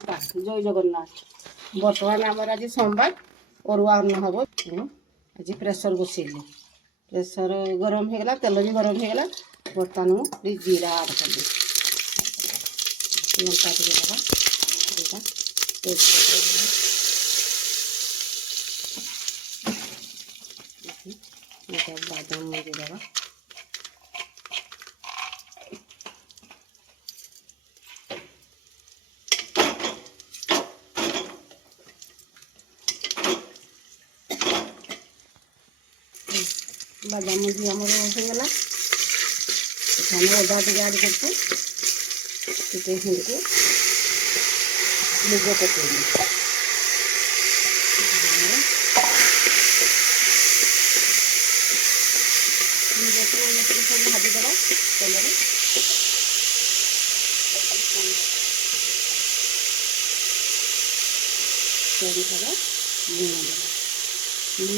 जय जगन्नाथ बर्तमान आमर आज सोमवार अरुआ अन्न हम आज प्रेसर बसैली प्रेसर गरम होगा तेल भी गरम होगा बर्तमान मुझे जीरा आड कर लंका टे देगा तेजपत्ता बादाम मुझे देगा बादाम मुझे आमर होगा अदा टे आड कर हिंदी मुग पकड़ी सब भाजीदेवा तेल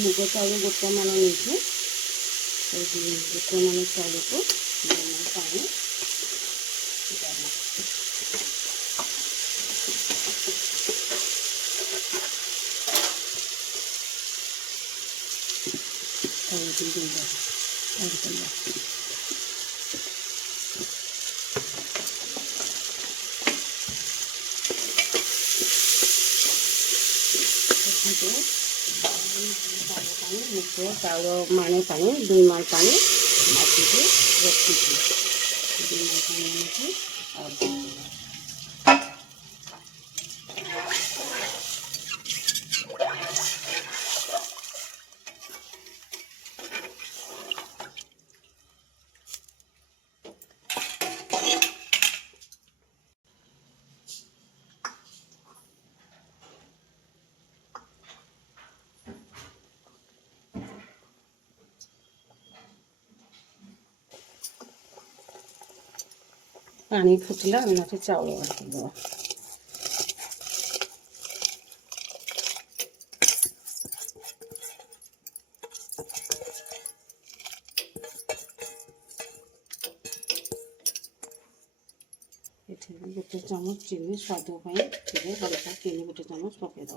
मुग चाउल गोटे मान नहीं गोटे मान चाउल को पानी मुग चाउल माणे पानी 2 माण पानी आखिरी रखी 2 माण पानी और पानी फुटला चाउल बाटिदेव गोटे चामच चीनी स्वाद हल्का चीनी गोटे चामच पकईदे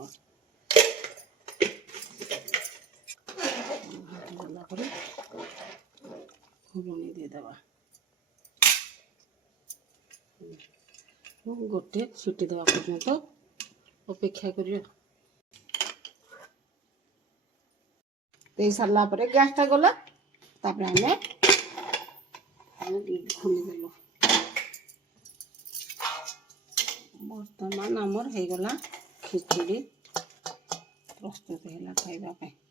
लुणी देदेवा गोटे सीटी देवा पर्यंत अपेक्षा कर सारा गैसटा गला आम खोलीदेलु बर्तमान आमर हो गला खिचड़ी प्रस्तुत है खाइबा पे।